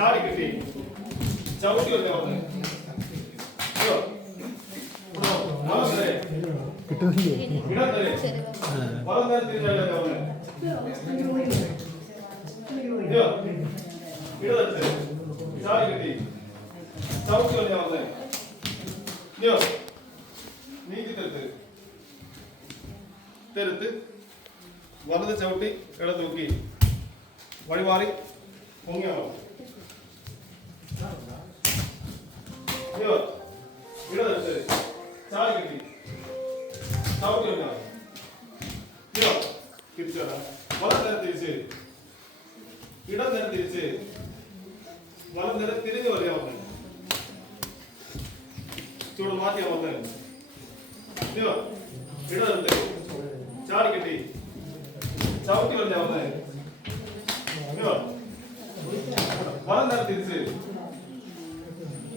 எடுத்து வச்சு வருது ஒட்டி பத்து வருவார் அடுத்தவங்க கூட்டியாங்க அவன் சரி எடுத்து வச்சு 세요. 일어나 주세요. 자, 여기. 다음 일어나. 일어. 그렇잖아. வலது நேரம் திருச்சு இடம் நேரம் திருச்சு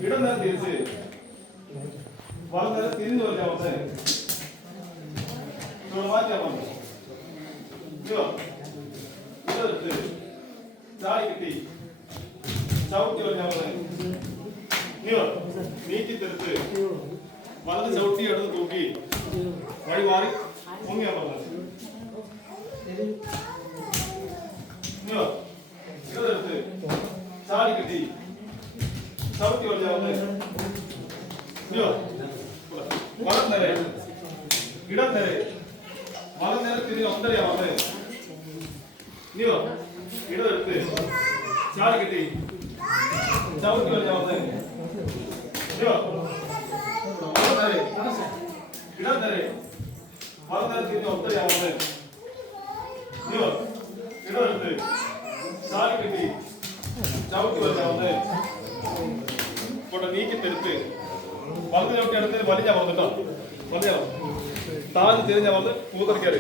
இடம் தான் தெரிஞ்சு வளர்ந்தது தெரிஞ்ச ஒரு ஜாபத்தை இவ்வளோ மாதிரி ஜாபம் இவ்வளோ இவ்வளோ இருக்கு. தாய் கட்டி. சவுட்டி ஒரு ஜாபம் இவ்வளோ நீட்டி தெரிஞ்சு வலது சவுட்டி இடத்து தூக்கி. வழி மாறி உண்மையா பண்ணலாம் இவ்வளோ இவ்வளோ இருக்கு. தாலி கட்டி. ചവിട്ടി വല്ല വന്നേ അയ്യോ വലം നേരം തിരിച്ച് ഇടം നേരം തിരിച്ച് വലം നേരം തിരിഞ്ഞു വല്ല വന്നേ ചൂട് മാറ്റിയാ വന്നു അയ്യോ ഇടതുണ്ട് ചാടി കെട്ടി ചവിട്ടി വല്ല വന്നേ അയ്യോ നീക്കി തെടുത്ത് വലത് ചവിട്ടി എടുത്ത് തൂക്കി വഴി മാറി മുങ്ങിയാ പറഞ്ഞത് നമ്മളെ നീക്കി തിരുത്ത്. വലതിലോട്ട് എടുത്ത് വലിഞ്ഞ വന്നിട്ടോ കേട്ടോ താഴ്ന്ന് തിരിഞ്ഞ വന്ന് കൂത്തറിക്കാറ്